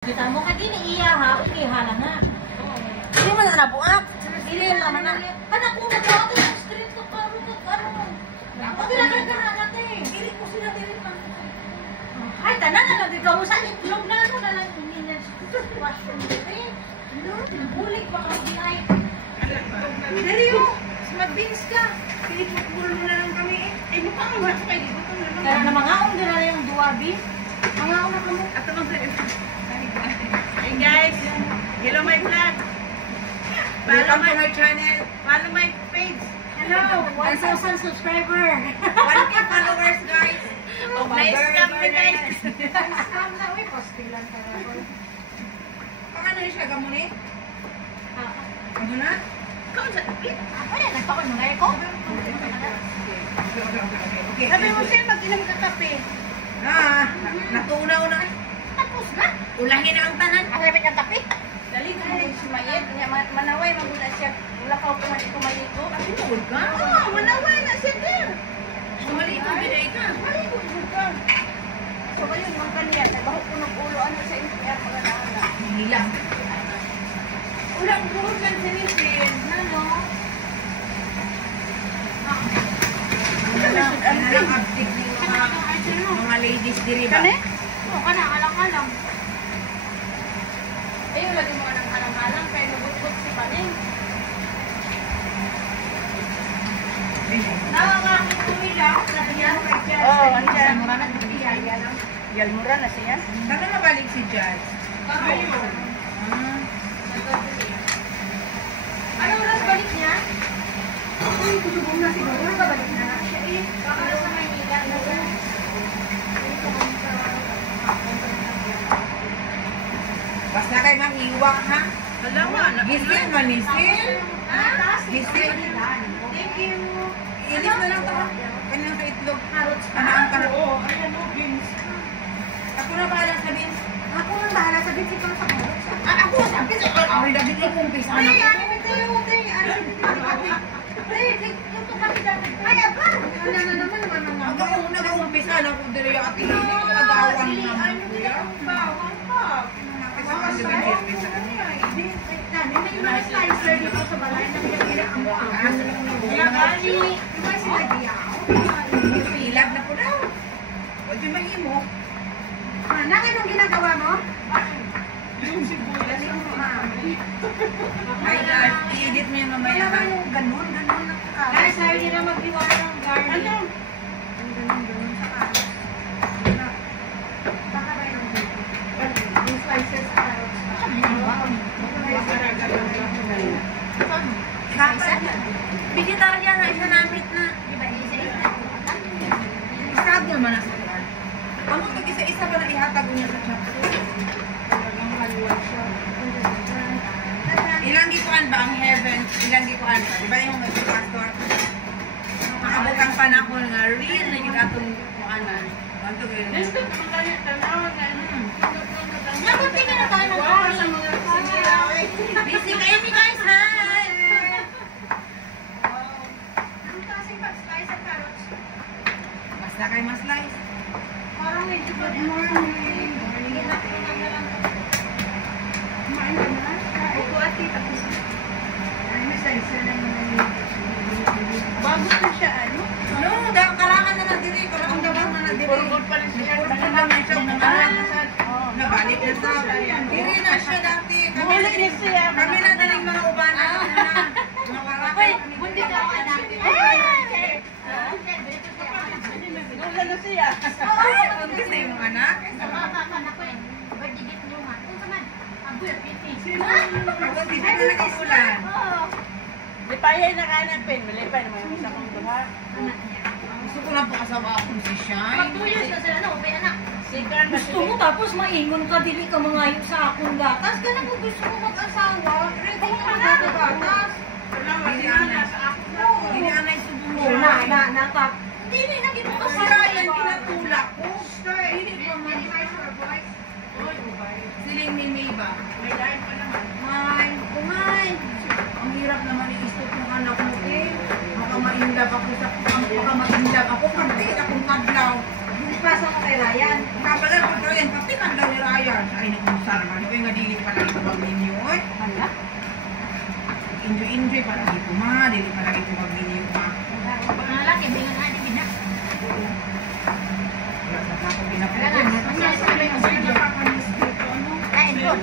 Kita mo ka din iya ha, ihala na. Hindi man na nabuak. Dili naman na. Anak ko na daw ng street to karo to ano. Ako sila ka na natin. Dili ko sila dili pa. Ay tanan na lang ikaw sa itlog na ano na lang minutes. Washroom din. No, bulik pa ka dinay. Dali yo. Mag-beans ka. Pinipukul mo na lang kami eh. Eh, mukha ang wato kayo dito. Kaya na mga din na yung duwabi. Mga ako na kamo. Ato lang sa Hey guys, hello my vlog. Welcome to my channel. Follow my page. Hello, 1,000 subscriber. 1K followers guys. Oh, nice scam na guys. Scam na, uy, posting lang talaga. Paano na siya gamuni? Ano na? Ikaw dyan. Ako yan, nagpakon mo na ko. Okay. Sabi mo siya, mag-inom ka kape. Natunaw na. Tapos na. Ulahin na ang tanan. Ang sabi ng tapi. Dali ka rin si Mayet. Manaway, magula siya. Wala ka ako kumalit ko. Kasi mawag ka? Oo, manaway na siya din. Sumalit ko biday ka. Sumalit ko ka. So, ngayon, mga kanyan. Nagbaho ko ng ulo. Ano sa NCR mga naala? Hilang. Ulang buhod lang sa nisin. Ano? Ano lang abdig ng mga ladies diri ba? Kani? Oo, kana, alang-alang. Ayun, lagi mo ng alang-alang. Kaya nabutbut si Paning. Nakakakit ko nila. Nagyan ko kay Jazz. Oo, andyan. Mura na lang. Yalmura na siya. Saan na mabalik si Jazz? Ayun. Anong oras balik niya? Uy, kusubong na siguro. Babalik na siya eh. Baka na sa Maynila. Basta kayo mahiwa, ha? Dalawa. Gising, manisil. Ha? Gising. Thank you. Inis na lang ito. Kanyang sa itlog. Carrots pa. Oo, ayan o, beans. Ako na bahala sa beans. Ako nang bahala sa bisik ko sa carrots. Ako, sabi na, ako rin nabili kong pisa. Ay, ano ba ito yung uti? Ano ba ito? Ay, ito kasi dati. Ay, aba! Ano na naman naman. Ako nag-umpisa na kung dili yung ating hindi ko nagawan naman. Kuya. Bawang pa. Kasi ba hindi sa kanila? May mga slicer dito sa balay na pinagkira ang buwan. Kaya gani. Diba sila diyaw? Ilag na po daw. Huwag yung mahimo. Anak, anong ginagawa mo? Yung sibuyas. Ay, God. I-edit mo yung mamaya ba? Ganun na kakala. Guys, ayaw nila mag-iwan ng garlic. Ano? Ganun sa kalat. Baka ba yung slicer sa carrots? Vegetarian na isa namin na. Diba, isa-isa? Isag naman na sa card. Ano pag isa-isa ba na ihatag niya sa chapter? Talagang halwa siya. Ilang gikuan ba ang heavens? Ilang gikuan ba? Diba yung pastor? Maabot ang panahon nga real na yung atong gikuanan. Ano ba yun? Gusto ko lang yung tanawan nga. Nabuti ka na tayo ng garlic. Busy kayo ni guys, hi! Ang klaseng pag-slice sa carrots. Basta kayo mas-slice. Parang medyo good morning. Kumain ka na? Ito ati, tapos Ay, may slicer na naman. bago na siya, ano? No, karangan na nadiri, karangan na nadiri. Purgod pa rin siya. Purgod na siya. Nabalik na sa diri na siya dati. Kami na dining mga ubana. Wait, bundi ka ako anak. Wala na siya. Ang ganda yung mga anak. Tapos hindi na nag-ulan. Lipayay na kanapin, malipay naman yung isa kong duha. Gusto ko lang po asawa akong si Shine. Mag-2 years na sila na, may anak. Sikan na Gusto mo tapos maingon ka, dili ka mangayo sa akong gatas. Ganun kung gusto mo mag-asawa, ready ka mag-gatas. Hindi na sa ako. Hindi na naisubo mo. Dili na gito ka sa Ryan, pinatulak ko. Siling ni May ba? May line pa naman. Kumain. Ang hirap naman i-isip ng anak mo eh. Baka maindab ako. Pati akong kadlaw. Disprasa mo kay Ryan. Kapalan ko Ryan, pati kadlaw ni Ryan. Ay, naku, sa naman. Yung nga dili pala ito mag-menu. Hala? Enjoy pala ito ma. Dili pala ito mag-menu ma. Mga lalaki, may nga nga din na. Wala na ako pinapala. Wala na. Lain ko.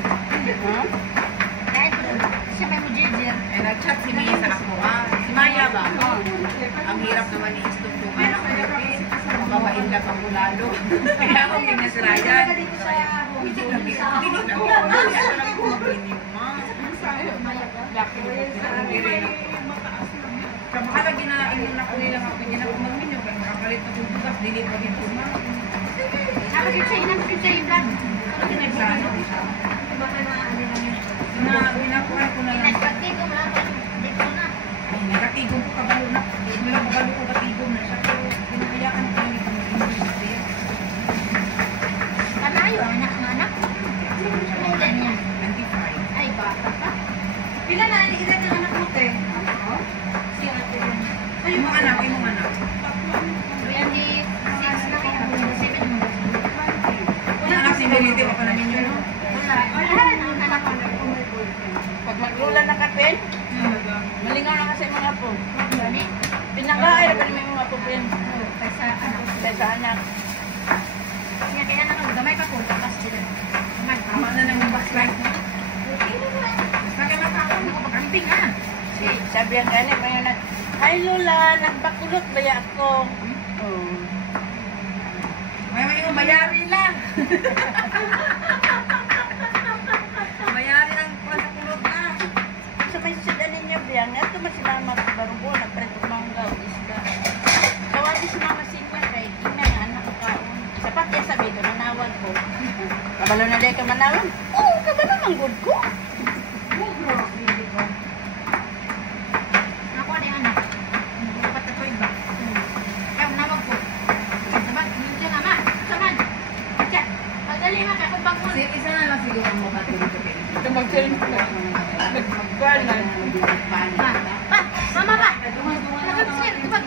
Ha? Lain ko. Siya may mujijir. Eh, nag-chat si Mia sa ako si Maya ba? Ang hirap naman ni istuktukan ako. Mababain lang ang bulalo. Kaya ako pinasrayan. Dito sa Hindi na ako. Mag-menu ma. Sa mahal ginain mo na ko nilang ako din ako mag-menu. Kaya makapalit na kong tugas. Dili pa rin ma. Napagin siya yung vlog. Pinagsano. Ginakuha ko na lang. Pinagpagdi ko lang. Dito na. Ay, nakatigong ko kabalo na. Mula kabalo ko katigong na siya. Pero ginahayakan ko lang itong industry. Kanayo, anak ng anak. May ilan niya. 25. Ay, bata pa. Pila na, hindi ilan ng anak mo, te? Yung ate yan. Ay, yung mga anak, yung mga anak. Yan di 6 na kaya. 7 mo. Wala anak si Benito pa namin yun, no? Wala. Wala ang anak ko. Pag maglula na ka, Pen, malingaw na kasi mga po. Gani? Pinangkaay na ba naman yung mga po, Pen? Kaysa anak. Kaysa anak. Kaya anak ko, gamay pa po. Tapos sila. Gamay. Tama na lang yung backlight, no? Okay na ba? Basta kaya makakon mo kapag-camping, ha? Sabi ang gani, may nag, "Ay Lola, nagbakulot ba ya ako?" Oh. May bayari lang. Bayari lang pa sa kulot na. Sa may sidanin niya biyang, ito masinamat sa barubo, nagpreto manggaw, isda. Kawali si Mama Singwa kay ina nga anak ko kaon. Sapat niya sabi ko, nanawag ko. Kabalo na day ka manawag? Oo, kabalo manggod ko. Ako na yung anak. Dapat na po iba. Kaya manawag ko. Dapat, minsan nga ma. Saman. Kaya, madali nga kaya kung bang mo. Isa na lang siguro ang makatulog ko kayo. Ito mag-cellphone. Nagpagkalan. Pa, pa, mama pa. Nakapsir, diba?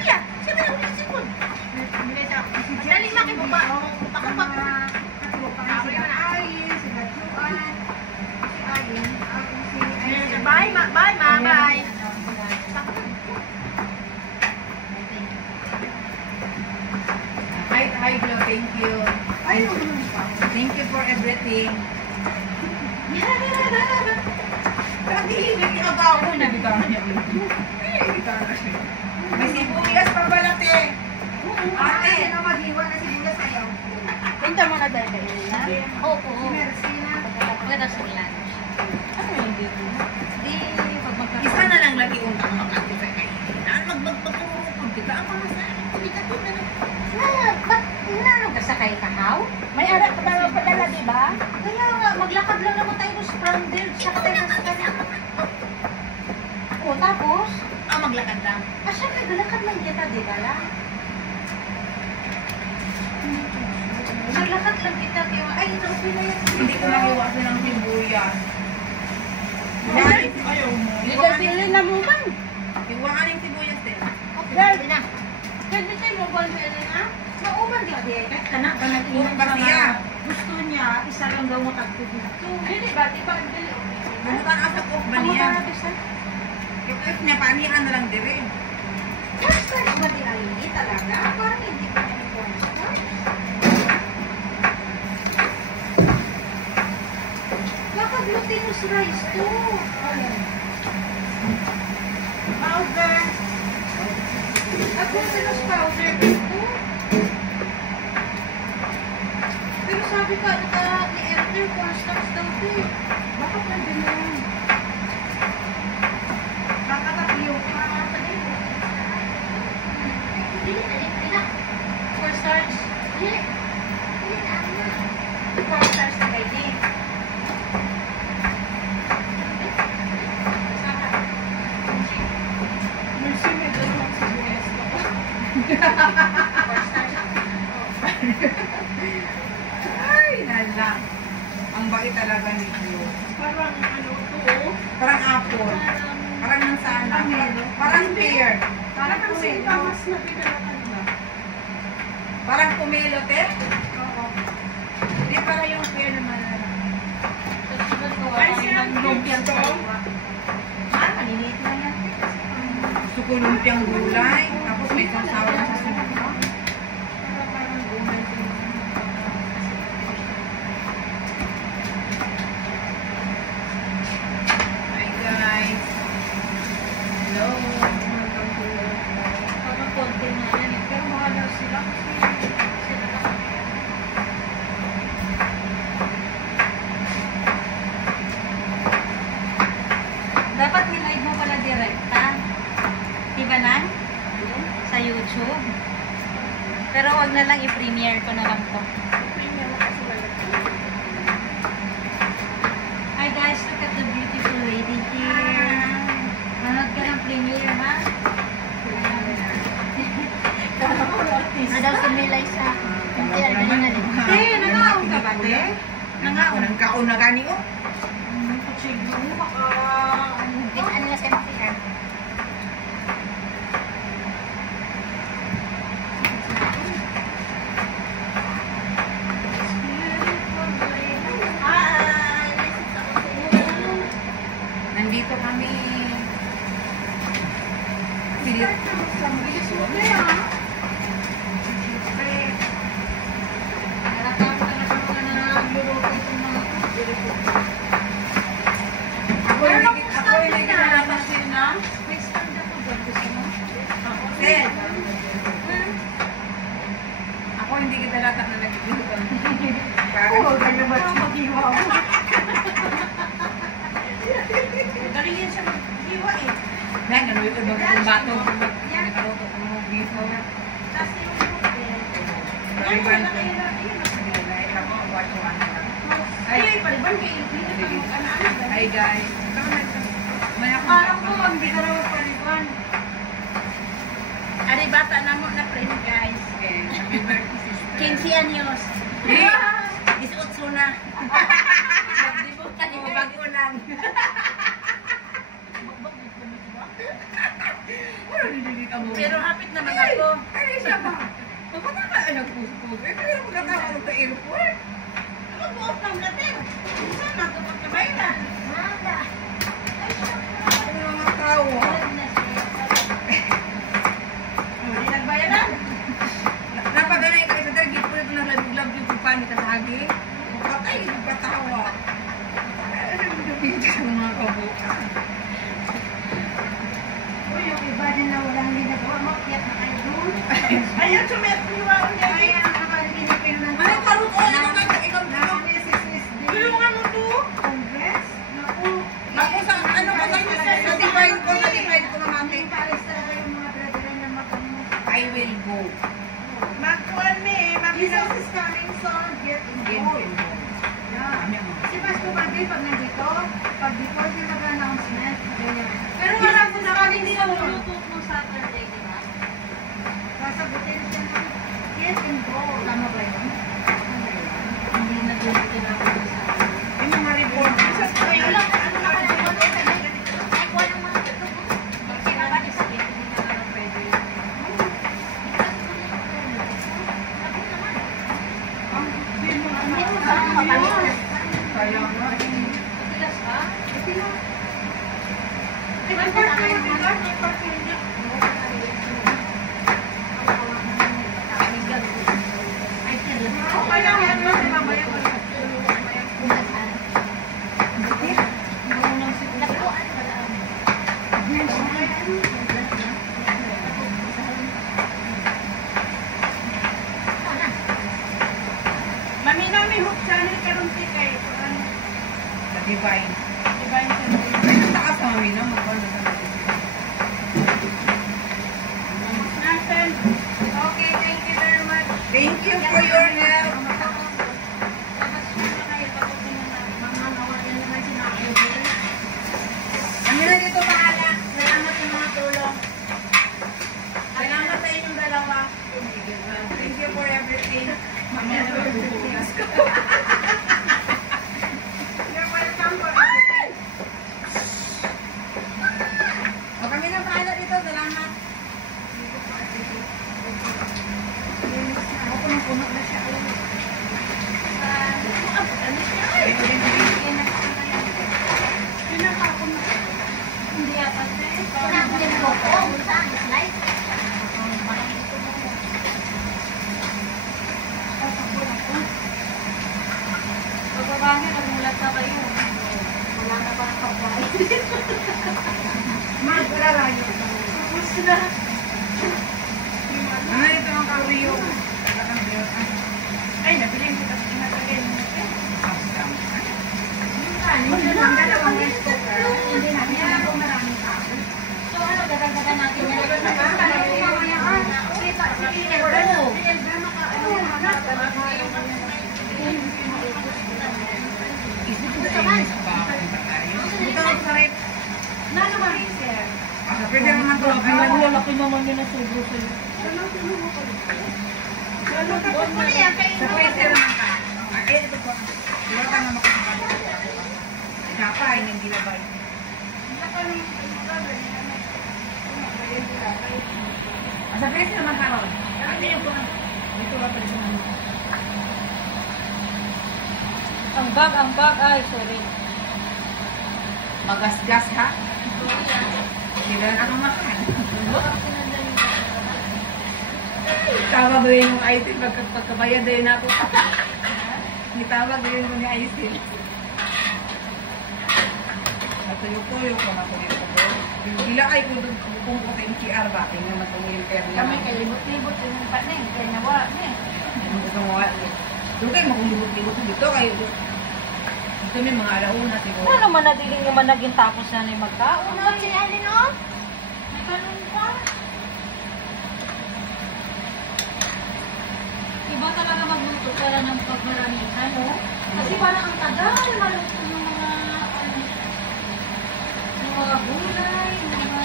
Siya, siya ba yung ulisin madali makibaba. Pakabak. Bye, ma. Bye, ma. Bye. Hi, Glo, thank you. Thank you for everything. Kasi hindi ka ba ako nagbitangan niya ulit? May sibuyas pa balat eh. Ate, sino mag-iwan na sibuyas sa'yo? Punta mo na tayo kay Ina. Oo. Pwede sa lunch. Ano yung dito? Di, pag magkakaroon. Isa na lang lagi untang makati sa kainan. Magpagpagpagpag kita. Ang mga kita ko na lang. Ba't inano ka sa kay Kahaw? May anak pa daw padala, di ba? Kaya nga, maglakad lang naman tayo sa Scrambled. Saka tayo sa kanya. O, tapos? Maglakad lang. Siya naglalakad lang kita, di ba lang? Naglakad lang kita, kaya, ay, ito, okay na yan. Hindi ko nakiwasan ng sibuyas. Ayaw mo. Ligaw sila na mo bang? Iwaan yung sibuyas eh. Okay, pwede na. Pwede tayo mobile mo yun na? Mauman di ba? Kanak ka nag-iwan Ba siya? Gusto niya, isa lang daw matagpo dito. Hindi ba? Di ba? Bukan asa ko ba niya? Yung kahit niya, paanihan na lang dire. Basta naman di ay hindi talaga. Parang hindi pa niya nag-watch. Baka glutinous rice to. Powder. Glutinous powder dito. Pero sabi ka, ni-enter cornstarch daw ito eh. Baka pwede mo yan. Nakakatapiyo ka. Dili na. Cornstarch. Dili. Dili na. Cornstarch na kayo din. Ay, nala. Ang bait talaga nito. Parang ano to? Parang apple. Parang ng sana. Parang pear. Parang pomelo. na pinalakan ba? Parang pomelo, te? Oo. Hindi para yung pear naman. lumpiang Ito? sariwa. Ah, maliliit lang yan. Gusto ko lumpiang gulay. Tapos may sasawa na sa sunod. Parang gulay ko. Hi guys. Hello. Welcome to Parang konti na yan. Pero mahal sila. Sila lang. Dapat nilive mo pala direkta. Diba na? Sa YouTube. Pero wag na lang i-premiere ko na lang to. Hi guys, look at the beautiful lady here. Manood ka ng premiere, ha? Ada si Milay sa hindi ada na rin. nangaon ka ba, te? Nangaon. Nangkaon na gani, oh. Kutsig mo, baka... Ano na siya makihan? Nandito kami. Bilis. Bilis mo na yan. Ako hindi kita latak na nag-ibig. Oo, ganyan ba siya mag-iwa mo? Galing yan siya mag-iwa eh. Dahil ano yung ibang kong bato. Nakaluto ko mo bifo. Kasi yung Pariban ko. ay, pariban kayo. Hi guys. Parang ko, hindi ka naman pariban. Ari bata na mo na friend guys. Okay, happy birthday sister. 15 anyos. Eh? Isuot na. Oh, bago lang. Pero hindi ka mo. Pero hapit naman ako. Ay, siya ba? Ako na ka nagpuspog. Eh, kaya mo nakawalo sa airport. Mag-off lang natin. Saan na ito magkabay na? Nada. Ay, mga tao. Hindi nagbayaran. Napaganay ka sa dagit ko ito ng labig-lab yung kupani ka sa hagi. Patay, patawa. Ano yung dupit ka mga kabuka? Uy, yung iba din na walang ginagawa, makiyak na kayo doon. Ayan, sumayat ko yung ako niya. Ay, ang nakaligin na kayo ng... Anong karuto? Ano ka ito? Ikaw dito? Tulungan mo to. Congress? Naku. Naku, sa ano ba tayo? Na-define ko na mami. Paris talaga yung mga brother na makamit. I will go. Magkuhan me, mami. Jesus is coming soon. Get involved. Yeah. Si Pastor Bagay, pag nandito, pag before siya mag-announcement, ganyan. Pero wala po na kami hindi na Bluetooth mo Saturday, di ba? Sasagutin siya na, get involved. Tama ba yun? Hindi na Bluetooth na ako sa Yung mga report. Ayun lang. Ano naman ang konti sa dito? Ay, kuha ng mga ito. Sinabi ni sabi. hindi na lang pwede. Ito ba? Mapalitan. Kaya nga. Tigas ba? Ay, May basta na parking kayo yung mga- may parking niya. Okay lang yan, kasi mamaya wala. Nakuhaan wala. Mami na may hook channel karon ti kay The divine. Divine Channel. Ay, nataas ka mami na. Magkuhan na sa natin. Nasan? Okay, thank you very much. Thank you for your help. Ano na dito pahala? Salamat sa mga tulong. Salamat sa inyong dalawa. Thank you for everything. Mamaya na magbubukas. You're welcome for everything. O kami na pahala dito. Salamat. Ako nang puno na siya. Mas wala lang yun. Tapos na. Ano ito ang kawiyo? Ay, nabili ko tapos tinatagay mo. Hindi na. Ang dalawang rice cooker. Hindi na. Hindi na po maraming tao. So ano, dadagdagan natin yan. Wala na ba? Tanong mo mamaya ka. Uy, sige, wala mo. Ito ang sarap. Nano ba rin, sir? Pwede naman ito. Laki naman yun na sobro sa'yo. Huwag mo na yan, kayo Sa freezer naman ka. Eh, ito po. Wala ka naman makakalimutan. Kapay, hindi labay. Sa freezer naman ka ron. Dito lang pwede naman. Ang bag, ay, sorry. Magasgas ha? Hindi na akong makain. Tawag ba yung item pagkabayad na yun ako? Nitawag ba yun ni item? At yung po yung kung ako dito po. Yung gila ay kung kung ko sa NCR ba? Tingnan naman kung yung kaya Kami kay libot-libot yung pa na eh. Kaya nawa na eh. Yung gusto mo nga. Doon kayo makulibot-libot dito kayo. Ito may mga alauna siguro. Ano man nadiling yung man naging tapos na yung magkaon? Ano ba si Alin, oh? May kanon pa. Iba talaga magluto pala ng pagmaramihan, no? Kasi parang ang tagal maluto ng mga, ano, ng mga gulay, ng mga...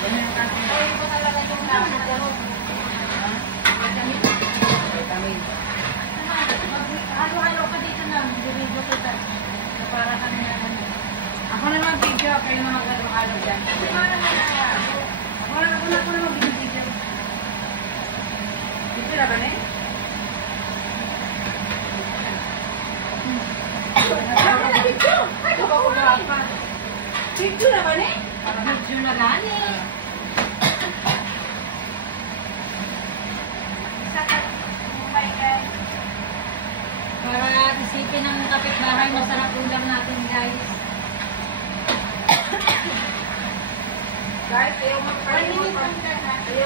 Yan yung kasi. Ay, iba talaga yung nakakalot. Vitamin. Halo-halo ka dito na, video kita. Para kami na, ano. Ako na naman video, kayo na mag-along-along dyan. Kasi parang Ako na naman video. Dito na ba na eh? Video na ba na eh? Medyo na gani. Para isipin ng kapitbahay, masarap ulam natin, guys. Guys, ayaw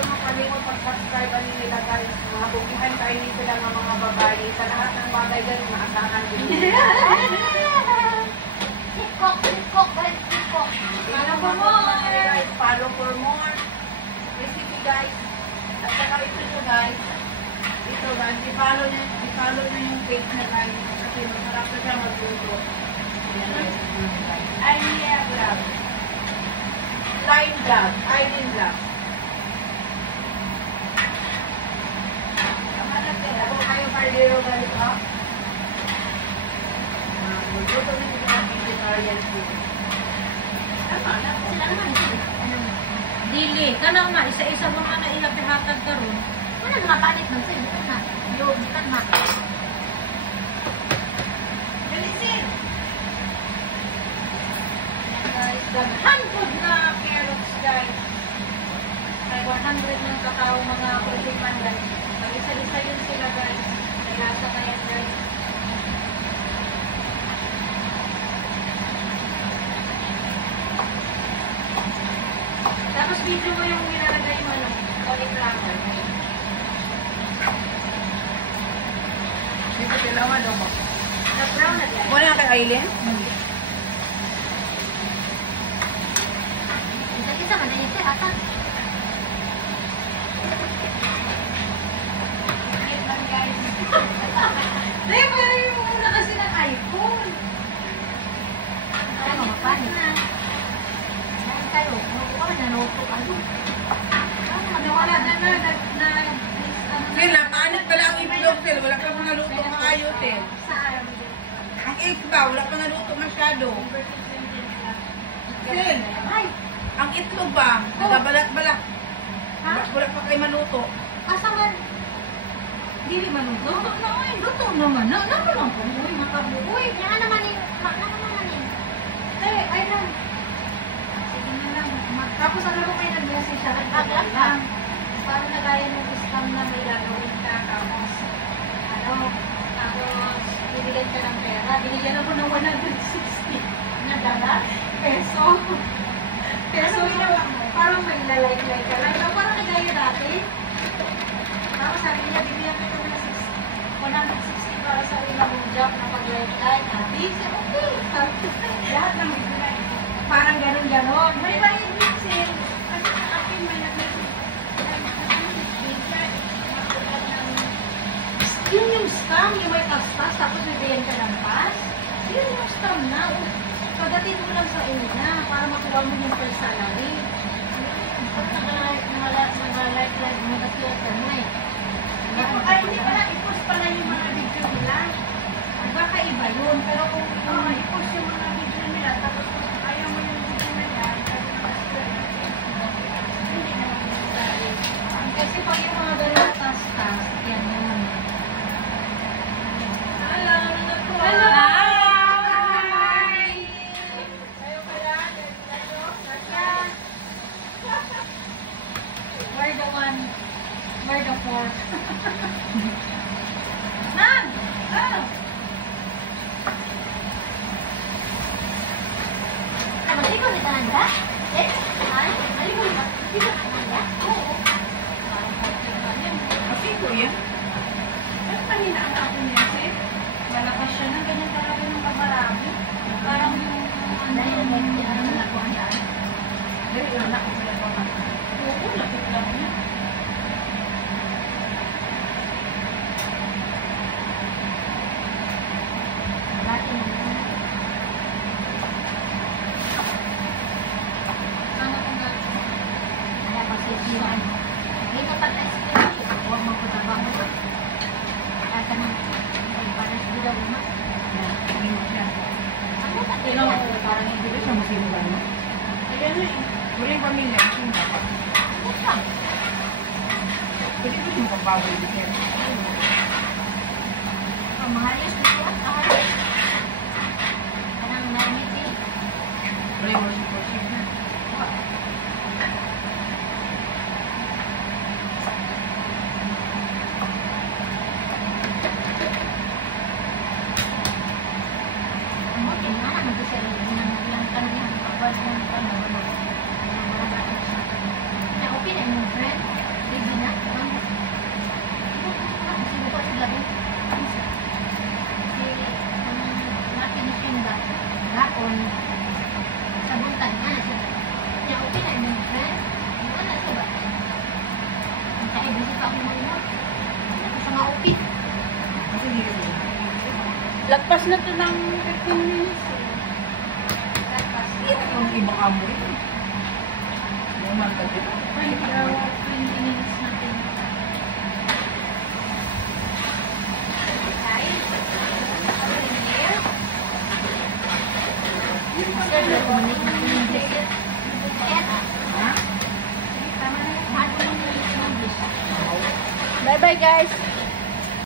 makalimot pag-subscribe ano nila guys. Mga bukihan tayo nito lang ng mga babae. Sa lahat ng bagay guys, maasahan din. Tikok, tikok, guys, tikok. Para po mo. Guys, follow for more recipe guys. At saka ito guys. Ito guys, i-follow nyo yung page na guys. Kasi masarap na siya magluto. Idea Vlog. Line Vlog. Idea Vlog. Ako kayo kaldero guys ha. Magluto na yung mga vegetarian food. Tama na. Sila naman, dili. Kanang nga, isa-isa mo ka na ilapihatag ka ron. Wala na kapalit ng sa'yo. Bukan na. Yun, bukan na. Bilisin! Guys, daghan po na carrots, guys. Ay, 100 ng kakao mga kulipan, guys. Pag isa-isa yun sila, guys. May lasa na yan, guys. Tapos video mo yung nilalagay mo, ano, cauliflower. Dito kailangan daw ba? Na-brown na, guys. Wala kay Aileen? Isa-isa, madali siya, ata. Wait lang, guys. Dahil parang yung muna kasi ng iPhone. Ay, mga panik. Dahil kayo, makuha ka na, noto ka. Nawala na Nila, paano ka lang i-vlog sila? Wala ka mga luto mga ayotin. Saan? Ang eggs ba? Wala ka naluto masyado. Sil, Ay, ang itlog ba? Nagabalat-balat. ha? Wala pa kayo maluto. Asa man? Dili man luto? Luto naman. Naman lang po. Uy, makabuoy. Yan naman yung... naman yung... Ay lang. Sige na lang. Tapos ano ko kayo nag-message siya? Nag-agad lang. Parang nagaya ng gusto. scam na may gagawin ka, tapos, tapos, bibilan ka ng pera. Binigyan ako ng 160 na dollar, peso. Peso yun, parang may lalike-like ka lang. Parang kagaya dati. Tapos sabi nila, bibigyan ka ng 160 para sa ilang job na pag-like-like. Sabi, okay. Lahat ng bibigyan. Parang ganun-ganon. May bayad din siya. Kasi sa akin, may yun yung scam, yung may kaspas, tapos bibigyan ka ng pass. Yun yung scam na. Pagdating mo lang sa una, para makuha mo yung first salary. Pag nag-like mo, nag-theater mo eh. Ay, hindi pala, i-post pala yung mga video nila. Baka iba yun, pero kung i-post yung mga video nila, tapos ayaw mo yung video nila, hindi naman necessary. Kasi pag yung mga ganun task, yan yun. Hello! Hello! Hi! Kayo pala? We're the one. We're the four. Ma'am! Oh! Maligo ni Tanda? Eh? Ay? Maligo ni Tanda? Oo. Okay po yan. Pero kanina ang ako niya, sir. Malakas siya na, ganyan talaga ng kamarami. Parang yung dahil na nakuha niya. Dahil lang ako sila pa nga. Oo, lapit lang niya. Dati na yun. Sama ko nga. Kaya pag-isiwan. Hindi ka pag-na-experience. Huwag mo ko tabang mo. Kaya ka na. Parang hindi daw mo. Hindi mo siya. Ano sa kanya? Parang hindi Ito siya masimba, no? Ayan na eh. Wala yung pamilya, masimba pa. Ano siya? Pwede ko siya mapabawal din siya. Mahal yun siya. Parang nanit eh. Wala yung worship na. Ano, tingnan naman sa sarili ng ilang kanilang kapag ng panahon. Wala ba ito siya? Na okay na yung friend? Baby na? Sino ko sila ba? Nakinising ba? Hapon. Sabuntan nga na siya. Na okay na yung friend? Wala siya ba? Ang kaibigan pa ako mo. Ano sa mga okay? Ako hindi ko. Lagpas na to ng 15 minutes. Yung ibang amo rin. Yung mantag ito. 20 hours, 20 minutes natin. Bye-bye guys.